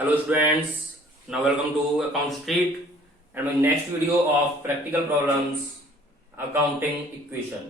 Hello students, now welcome to Account Street and my next video of practical problems accounting equation.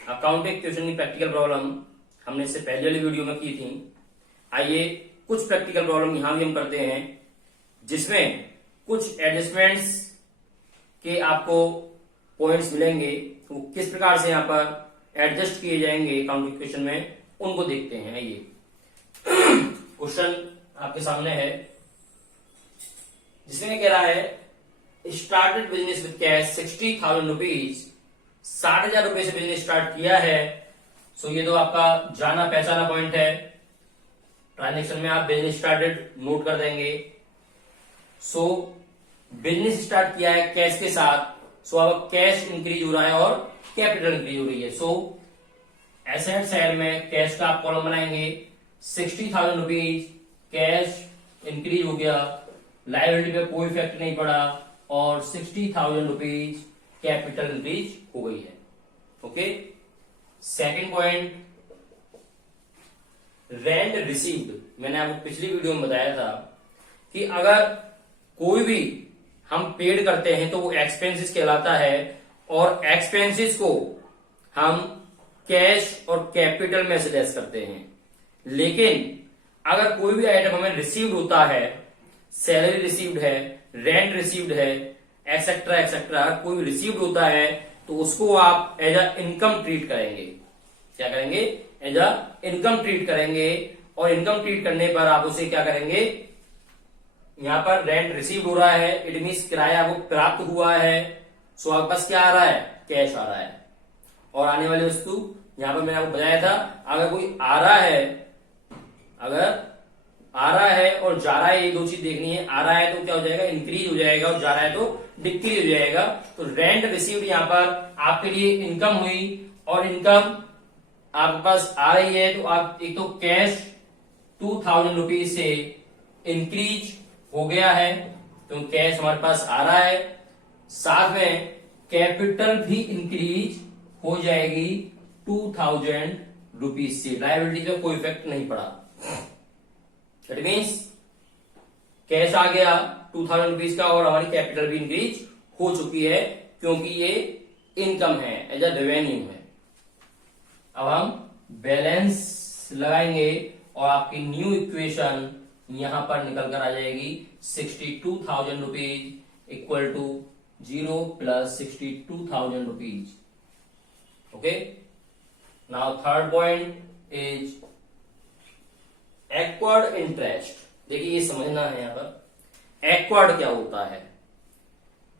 Accounting equation की practical problem हमने इससे पहले वाली video में की थी। आइए कुछ प्रैक्टिकल प्रॉब्लम यहां भी हम करते हैं जिसमें कुछ एडजस्टमेंट्स के आपको पॉइंट्स मिलेंगे, वो किस प्रकार से यहां पर एडजस्ट किए जाएंगे अकाउंटिंग इक्वेशन में, उनको देखते हैं। आइए क्वेश्चन आपके सामने है जिसमें कह रहा है started business with cash 60,000 rupees, 60,000 रुपए से बिजनेस स्टार्ट किया है। सो ये तो आपका जाना पहचाना पॉइंट है। ट्रांजेक्शन में आप बिजनेस स्टार्टेड नोट कर देंगे। सो बिजनेस स्टार्ट किया है कैश के साथ, सो अब कैश इंक्रीज हो रहा है और कैपिटल इंक्रीज हो रही है। सो एसेट साइड में कैश का आप कॉलम बनाएंगे, 60,000 रुपीज कैश इंक्रीज हो गया, लायबिलिटी पे कोई इफेक्ट नहीं पड़ा और 60,000 रुपीज कैपिटल इंक्रीज हो गई है। Okay, second point, rent received. मैंने आपको पिछली वीडियो में बताया था कि अगर कोई भी हम पेड करते हैं तो वो एक्सपेंसेस कहलाता है और एक्सपेंसेस को हम कैश और कैपिटल में से लेस करते हैं। लेकिन अगर कोई भी आइटम हमें रिसीव्ड होता है, सैलरी रिसीव्ड है, रेंट रिसीव्ड है, एक्सेट्रा एक्सेट्रा, कोई भी रिसीव्ड होता है तो उसको आप एज अ इनकम ट्रीट करेंगे। क्या करेंगे? एज अ इनकम ट्रीट करेंगे। और इनकम ट्रीट करने पर आप उसे क्या करेंगे, यहां पर रेंट रिसीव हो रहा है, इट मीन्स किराया आपको प्राप्त हुआ है। सो आपके पास क्या आ रहा है? कैश आ रहा है। और आने वाली वस्तु यहां पर मैंने आपको बताया था, अगर कोई आ रहा है, अगर आ रहा है और जा रहा है, ये दो चीज देखनी है। आ रहा है तो क्या हो जाएगा? इंक्रीज हो जाएगा, और जा रहा है तो डिक्रीज हो जाएगा। तो रेंट रिसीव्ड यहां पर आपके लिए इनकम हुई, और इनकम आपके पास आ रही है तो आप एक तो कैश 2,000 रुपीज से इंक्रीज हो गया है, तो कैश हमारे पास आ रहा है। साथ में कैपिटल भी इंक्रीज हो जाएगी 2,000 रुपीज से, लायबिलिटी का कोई इफेक्ट नहीं पड़ा। दैट मीन्स कैश आ गया 2,000 रुपीज का और हमारी कैपिटल भी इंक्रीज हो चुकी है, क्योंकि ये इनकम है, एज अ रेवेन्यू है। अब हम बैलेंस लगाएंगे और आपकी न्यू इक्वेशन यहां पर निकल कर आ जाएगी 62,000 rupees equal to 0 plus 62,000 rupees. Okay, now third point is acquired interest. देखिए ये समझना है यहां पर एक्वायर्ड क्या होता है।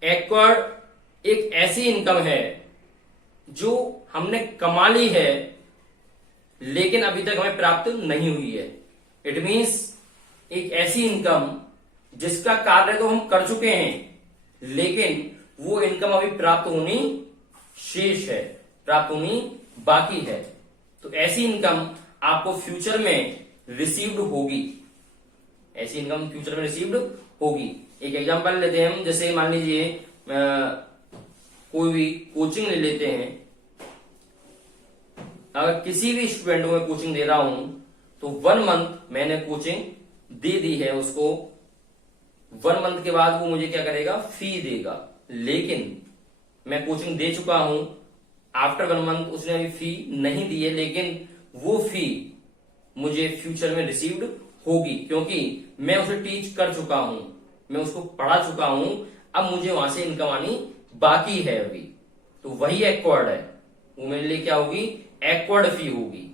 एक्वायर्ड एक ऐसी इनकम है जो हमने कमा ली है लेकिन अभी तक हमें प्राप्त नहीं हुई है। इट मीन्स एक ऐसी इनकम जिसका कार्य तो हम कर चुके हैं लेकिन वो इनकम अभी प्राप्त होनी शेष है, प्राप्त होनी बाकी है। तो ऐसी इनकम आपको फ्यूचर में रिसीव्ड होगी, ऐसी इनकम फ्यूचर में रिसीव्ड होगी। एक एग्जांपल लेते हैं हम, जैसे मान लीजिए कोई भी कोचिंग ले लेते हैं। अगर किसी भी स्टूडेंट को मैं कोचिंग दे रहा हूं तो 1 मंथ मैंने कोचिंग दे दी है उसको, 1 मंथ के बाद वो मुझे क्या करेगा? फी देगा। लेकिन मैं कोचिंग दे चुका हूं, आफ्टर 1 मंथ उसने अभी फी नहीं दी है, लेकिन वो फी मुझे फ्यूचर में रिसीव्ड होगी क्योंकि मैं उसे टीच कर चुका हूं, मैं उसको पढ़ा चुका हूं। अब मुझे वहां से इनकम आनी बाकी है अभी, तो वही एक्वायर्ड है। वो मेरे लिए क्या होगी? एक्वायर्ड फी होगी।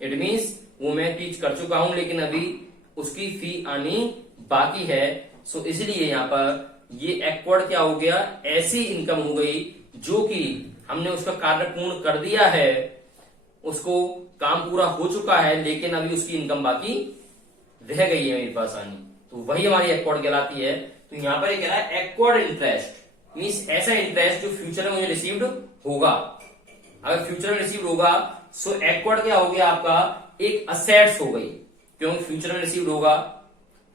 इट मीन्स वो मैं टीच कर चुका हूं लेकिन अभी उसकी फी आनी बाकी है। सो इसलिए यहां पर ये एक्वायर्ड क्या हो गया? ऐसी इनकम हो गई जो कि हमने उसका कार्य पूर्ण कर दिया है, उसको काम पूरा हो चुका है लेकिन अभी उसकी इनकम बाकी रह गई है मेरे पास आनी, तो वही हमारी एक्वायर्ड कहलाती है। तो यहां पर ये कह रहा है एक्वायर्ड इंटरेस्ट मीन्स ऐसा इंटरेस्ट जो फ्यूचर में मुझे रिसीव्ड होगा। अगर फ्यूचर में रिसीव्ड होगा सो एक्वायर्ड क्या हो गया? आपका एक असेट्स हो गई, क्योंकि फ्यूचर में रिसीव्ड होगा।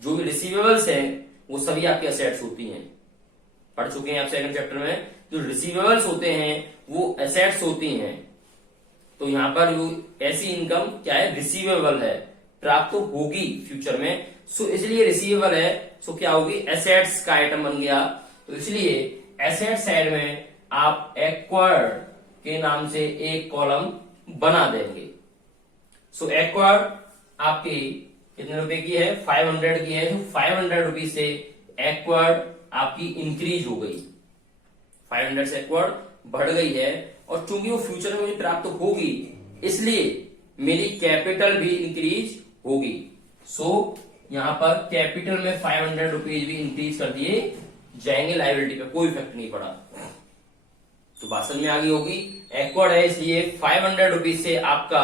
जो भी रिसीवेबल्स है वो सभी आपकी असेट्स होती हैं, पढ़ चुके हैं आप सेकंड चैप्टर में। जो रिसीवेबल्स होते हैं वो एसेट्स होती हैं। तो यहां पर ऐसी इनकम क्या है? रिसीवेबल है, प्राप्त तो होगी फ्यूचर में, सो इसलिए रिसीवेबल है, सो क्या होगी, एसेट्स का आइटम बन गया। तो इसलिए एसेट साइड में आप एक्वायर्ड के नाम से एक कॉलम बना देंगे। सो एक्वायर्ड आपकी कितने रुपए की है, 500 की है, तो 500 रुपीज से एक्वायर्ड आपकी इंक्रीज हो गई, 500 से एक्वायर्ड बढ़ गई है। और चूंकि वो फ्यूचर में मुझे प्राप्त होगी, इसलिए मेरी कैपिटल भी इंक्रीज होगी। सो यहां पर कैपिटल में 500 रुपीज भी इंक्रीज कर दिए जाएंगे, लायबिलिटी पे कोई इफेक्ट नहीं पड़ा। तो बात समझ में आ गई होगी। एक्वायर्ड है इसलिए 500 रुपीज से आपका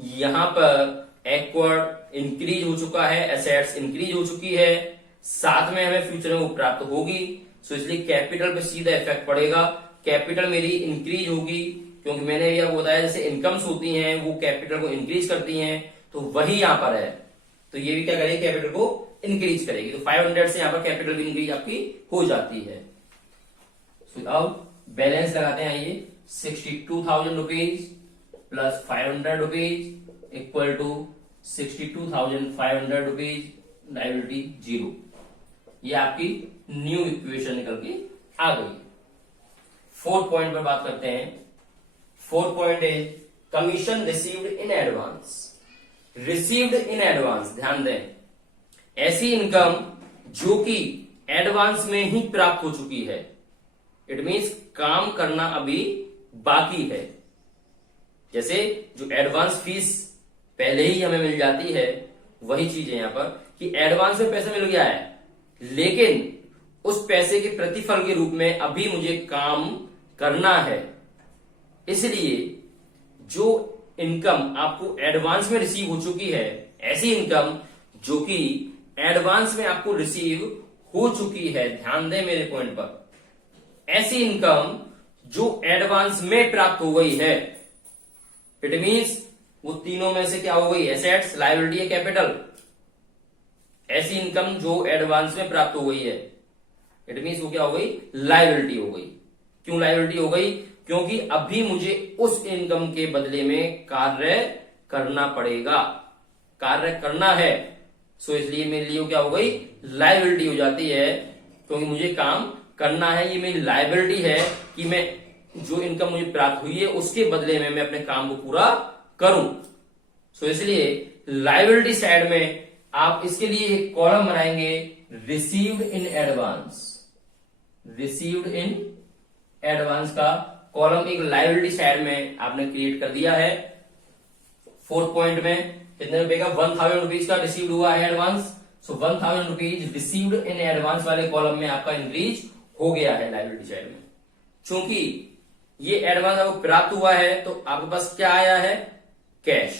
यहां पर एक्वायर्ड इंक्रीज हो चुका है, एसेट्स इंक्रीज हो चुकी है, साथ में हमें फ्यूचर में वो प्राप्त होगी। सो इसलिए कैपिटल पे सीधा इफेक्ट पड़ेगा, कैपिटल मेरी इंक्रीज होगी, क्योंकि मैंने ये आपको बताया जैसे इनकम्स होती हैं वो कैपिटल को इंक्रीज करती हैं, तो वही यहां पर है। तो ये भी क्या करेगी, कैपिटल को इंक्रीज करेगी। तो 500 से यहां पर कैपिटल भी इंक्रीज आपकी हो जाती है। सो अब बैलेंस लगाते हैं, आइए 62,000 rupees plus 500 rupees equal to 62,500 rupees, liability 0। ये आपकी न्यू इक्वेशन निकल के आ गई। 4th पॉइंट पर बात करते हैं। 4th point is commission received in advance. Received in advance, ध्यान दें, ऐसी इनकम जो कि एडवांस में ही प्राप्त हो चुकी है। इट मीन्स काम करना अभी बाकी है। जैसे जो एडवांस फीस पहले ही हमें मिल जाती है, वही चीज है यहां पर कि एडवांस में पैसा मिल गया है, लेकिन उस पैसे के प्रतिफल के रूप में अभी मुझे काम करना है। इसलिए जो इनकम आपको एडवांस में रिसीव हो चुकी है, ऐसी इनकम जो कि एडवांस में आपको रिसीव हो चुकी है, ध्यान दें मेरे पॉइंट पर, ऐसी इनकम जो एडवांस में प्राप्त हो गई है, इट मीन्स वो तीनों में से क्या हो गई, एसेट्स, लायबिलिटी या कैपिटल। ऐसी इनकम जो एडवांस में प्राप्त हो गई है, इट मीन्स वो क्या हो गई, लायबिलिटी हो गई। क्यों लायबिलिटी हो गई, क्योंकि अभी मुझे उस इनकम के बदले में कार्य करना पड़ेगा, कार्य करना है। सो इसलिए मेरे लिए क्या हो गई, लायबिलिटी हो जाती है, क्योंकि मुझे काम करना है। ये मेरी लायबिलिटी है कि मैं जो इनकम मुझे प्राप्त हुई है उसके बदले में मैं अपने काम को पूरा करूं। सो इसलिए लायबिलिटी साइड में आप इसके लिए एक कॉलम बनाएंगे, received in advance. Received in advance का कॉलम एक लायबिलिटी साइड में आपने क्रिएट कर दिया है। 4th पॉइंट में कितने रुपए का, 1,000 रुपीज का रिसीव्ड हुआ है advance. So 1,000 rupees received in advance वाले कॉलम में आपका इंक्रीज हो गया है लायबिलिटी साइड में। चूंकि ये एडवांस आपको प्राप्त हुआ है, तो आपके पास क्या आया है, कैश,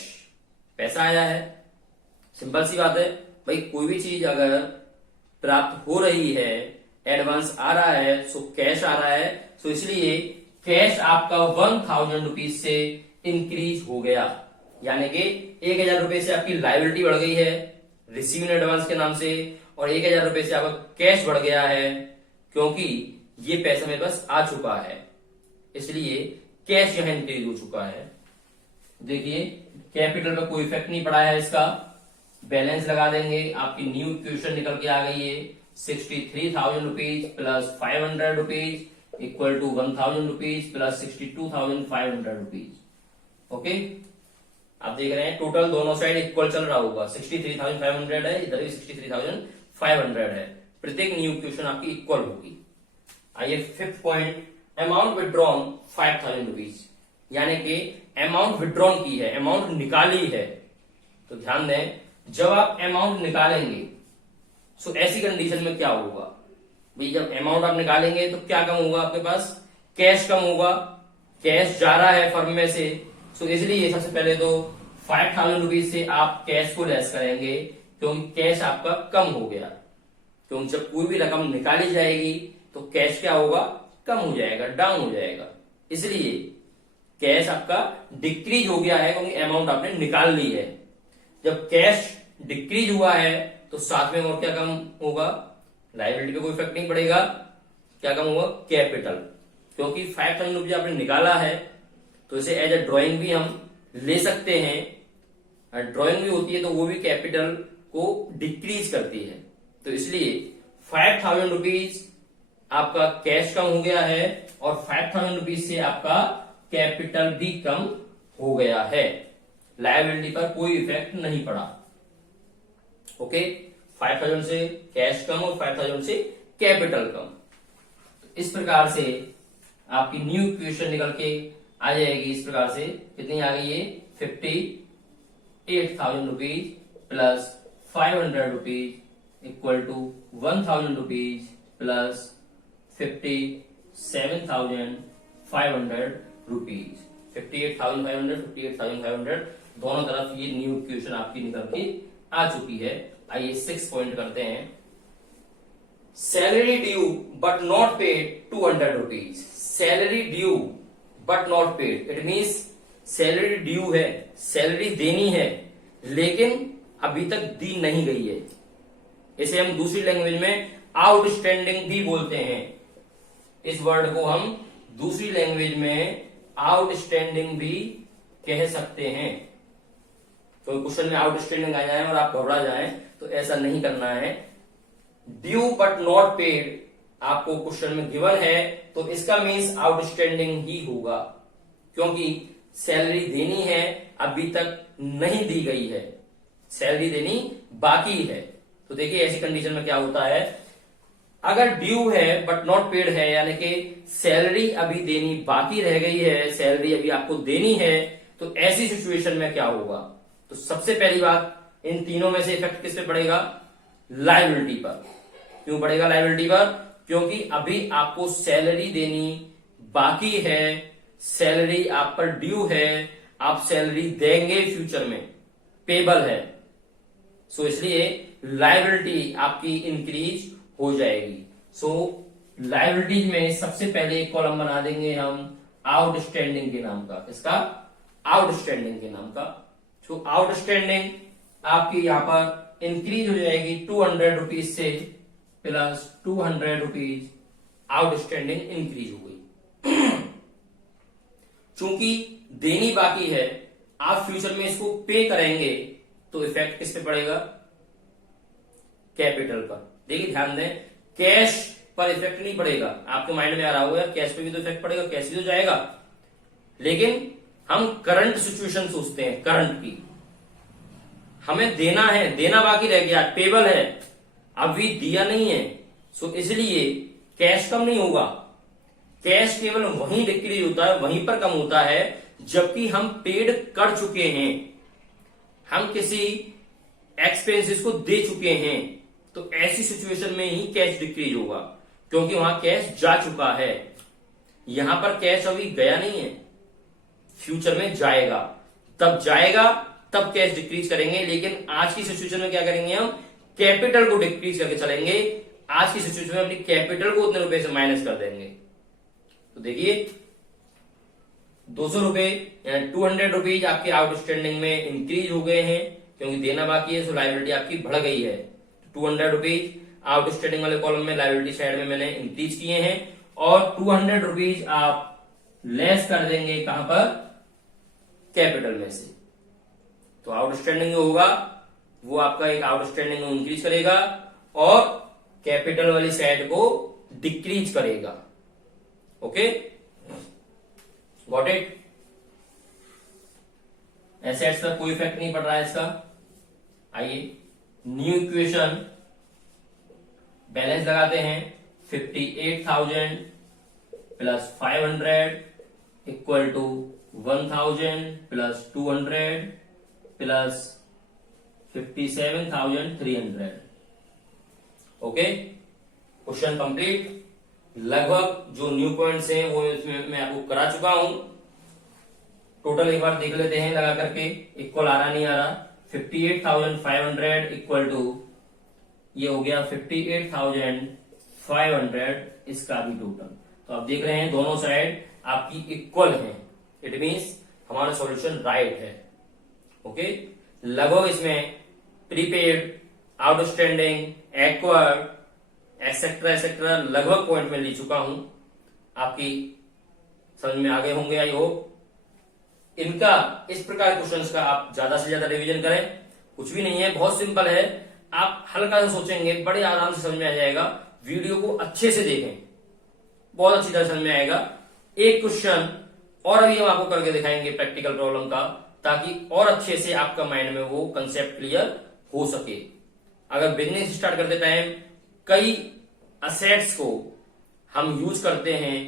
पैसा आया है। सिंपल सी बात है भाई, कोई भी चीज अगर प्राप्त हो रही है, एडवांस आ रहा है, सो कैश आ रहा है। सो इसलिए कैश आपका 1,000 रुपीज से इंक्रीज हो गया, यानी कि 1,000 रुपए से आपकी लायबिलिटी बढ़ गई है रिसीव इन एडवांस के नाम से, और 1,000 रुपए से आपका कैश बढ़ गया है, क्योंकि ये पैसा मेरे पास आ चुका है, इसलिए कैश यहां इंक्रीज हो चुका है। देखिए कैपिटल पे कोई इफेक्ट नहीं पड़ा है इसका। बैलेंस लगा देंगे, आपकी न्यू इक्वेशन निकल के आ गई है, 63,000 rupees plus 500 rupees equal to 1,000 rupees plus 62,500 rupees. Okay, आप देख रहे हैं टोटल दोनों साइड इक्वल चल रहा होगा, 63,500 है, इधर भी 63,500 है, प्रत्येक न्यू इक्वेशन आपकी इक्वल होगी। आइए 5th point, amount withdrawn 5,000 rupees, यानी कि अमाउंट विड्रॉन की है, अमाउंट निकाली है। तो ध्यान दें, जब आप अमाउंट निकालेंगे, सो ऐसी कंडीशन में क्या होगा भाई, जब अमाउंट आप निकालेंगे तो क्या कम होगा आपके पास, कैश कम होगा, कैश जा रहा है फर्म में से। सो इसलिए सबसे पहले तो 5,000 रुपीज से आप कैश को लेस करेंगे, क्योंकि कैश आपका कम हो गया। क्योंकि जब कोई भी रकम निकाली जाएगी तो कैश क्या होगा, कम हो जाएगा, डाउन हो जाएगा। इसलिए कैश आपका डिक्रीज हो गया है, क्योंकि अमाउंट आपने निकाल ली है। जब कैश डिक्रीज हुआ है तो साथ में और क्या कम होगा, लायबिलिटी पे कोई इफेक्ट नहीं पड़ेगा, क्या कम होगा, कैपिटल। क्योंकि 5,000 रुपये आपने निकाला है, तो इसे एज ए ड्राइंग भी हम ले सकते हैं। ड्राइंग भी होती है तो वो भी कैपिटल को डिक्रीज करती है। तो इसलिए 5,000 रुपीज आपका कैश कम हो गया है और 5,000 रुपीज से आपका कैपिटल भी कम हो गया है। लायबिलिटी पर कोई इफेक्ट नहीं पड़ा। ओके, 5,000 से कैश कम और 5,000 से कैपिटल कम। इस प्रकार से आपकी न्यू इक्वेशन निकल के आ जाएगी। इस प्रकार से कितनी आ गई है? 58,000 rupees plus 500 rupees equal to 1,000 rupees plus 57,500 rupees. 58,500 दोनों तरफ ये न्यू इक्वेशन आपकी निकल के आ चुकी है। आइए 6 पॉइंट करते हैं। Salary due but not paid 200 rupees. Salary due but not paid, it means salary due है, सैलरी देनी है, लेकिन अभी तक दी नहीं गई है। इसे हम दूसरी लैंग्वेज में आउटस्टैंडिंग भी बोलते हैं। इस वर्ड को हम दूसरी लैंग्वेज में आउटस्टैंडिंग भी कह सकते हैं। तो क्वेश्चन में आउटस्टैंडिंग आ जाए और आप घबरा जाएं तो ऐसा नहीं करना है। ड्यू बट नॉट पेड आपको क्वेश्चन में गिवन है तो इसका मीन्स आउटस्टैंडिंग ही होगा, क्योंकि सैलरी देनी है, अभी तक नहीं दी गई है, सैलरी देनी बाकी है। तो देखिए ऐसी कंडीशन में क्या होता है, अगर ड्यू है बट नॉट पेड है, यानी कि सैलरी अभी देनी बाकी रह गई है, सैलरी अभी आपको देनी है, तो ऐसी सिचुएशन में क्या होगा? तो सबसे पहली बात, इन तीनों में से इफेक्ट किस पे पड़ेगा? लायबिलिटी पर। क्यों पड़ेगा लायबिलिटी पर? क्योंकि अभी आपको सैलरी देनी बाकी है, सैलरी आप पर ड्यू है, आप सैलरी देंगे फ्यूचर में, पेबल है। सो इसलिए लायबिलिटी आपकी इंक्रीज हो जाएगी। सो लायबिलिटीज में सबसे पहले एक कॉलम बना देंगे हम आउटस्टैंडिंग के नाम का। इसका आउटस्टैंडिंग के नाम का। तो आउटस्टैंडिंग आपकी यहां पर इंक्रीज हो जाएगी 200 रुपीज से, प्लस 200 रुपीज आउटस्टैंडिंग इंक्रीज हो गई। चूंकि देनी बाकी है, आप फ्यूचर में इसको पे करेंगे, तो इफेक्ट किस पे पड़ेगा? कैपिटल पर। देखिए ध्यान दें, कैश पर इफेक्ट नहीं पड़ेगा। आपके माइंड में आ रहा होगा कैश पे भी तो इफेक्ट पड़ेगा, कैश ही तो जाएगा। लेकिन हम करंट सिचुएशन सोचते हैं, करंट की। हमें देना है, देना बाकी रह गया, पेबल है, अभी दिया नहीं है। सो इसलिए कैश कम नहीं होगा, कैश केवल वहीं डिक्रीज होता है, वहीं पर कम होता है जबकि हम पेड कर चुके हैं, हम किसी एक्सपेंसेस को दे चुके हैं। तो ऐसी सिचुएशन में ही कैश डिक्रीज होगा, क्योंकि वहां कैश जा चुका है। यहां पर कैश अभी गया नहीं है, फ्यूचर में जाएगा, तब कैश डिक्रीज करेंगे। लेकिन आज की सिचुएशन में क्या करेंगे, हम कैपिटल को डिक्रीज करके चलेंगे। आज की सिचुएशन में अपनी कैपिटल को उतने रुपए से माइनस कर देंगे। तो देखिए 200 रुपए यानी 200 रुपीज आपके आउटस्टैंडिंग में इंक्रीज हो गए हैं, क्योंकि देना बाकी है, सो लायबिलिटी आपकी बढ़ गई है। 200 रुपीज आउटस्टैंडिंग वाले कॉलम में लायबिलिटी साइड में मैंने इंक्रीज किए हैं, और 200 रुपीज आप लेस कर देंगे कहां पर? कैपिटल में से। तो आउटस्टैंडिंग जो होगा वो आपका एक आउटस्टैंडिंग इंक्रीज करेगा और कैपिटल वाली साइड को डिक्रीज करेगा। Okay, got it? एसेट्स पर कोई इफेक्ट नहीं पड़ रहा है इसका। आइए न्यू इक्वेशन बैलेंस लगाते हैं। 58,000 plus 500 equal to 1,000 plus 200 plus 57,300। Okay, question complete. लगभग जो न्यू पॉइंट्स हैं वो इसमें मैं आपको करा चुका हूं। टोटल एक बार देख लेते हैं लगा करके, इक्वल आ रहा नहीं आ रहा। 58,500 इक्वल टू ये हो गया 58,500, इसका भी टोटल। तो आप देख रहे हैं दोनों साइड आपकी इक्वल हैं, इट मीन्स हमारा सॉल्यूशन राइट है। ओके, लगभग इसमें prepaid, outstanding, acquired, etcetera etcetera लगभग पॉइंट में ले चुका हूं। आपकी समझ में आ गए होंगे आई होप। इनका इस प्रकार क्वेश्चंस का आप ज्यादा से ज्यादा रिवीजन करें कुछ भी नहीं है, बहुत सिंपल है। आप हल्का सा सोचेंगे, बड़े आराम से समझ में आ जाएगा। वीडियो को अच्छे से देखें, बहुत अच्छी तरह समझ में आएगा। एक क्वेश्चन और अभी हम आपको करके दिखाएंगे प्रैक्टिकल प्रॉब्लम का, ताकि और अच्छे से आपका माइंड में वो कंसेप्ट क्लियर हो सके। अगर बिजनेस स्टार्ट करते टाइम कई असेट्स को हम यूज करते हैं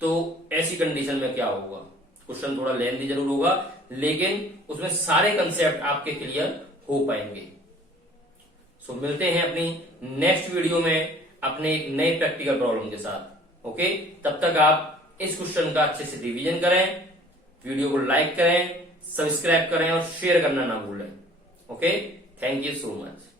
तो ऐसी कंडीशन में क्या होगा। क्वेश्चन थोड़ा लेंथी जरूर होगा, लेकिन उसमें सारे कंसेप्ट आपके क्लियर हो पाएंगे। सो मिलते हैं अपनी नेक्स्ट वीडियो में अपने एक नए प्रैक्टिकल प्रॉब्लम के साथ। ओके, तब तक आप इस क्वेश्चन का अच्छे से रिवीजन करें, वीडियो को लाइक करें, सब्सक्राइब करें और शेयर करना ना भूलें। Okay, thank you so much.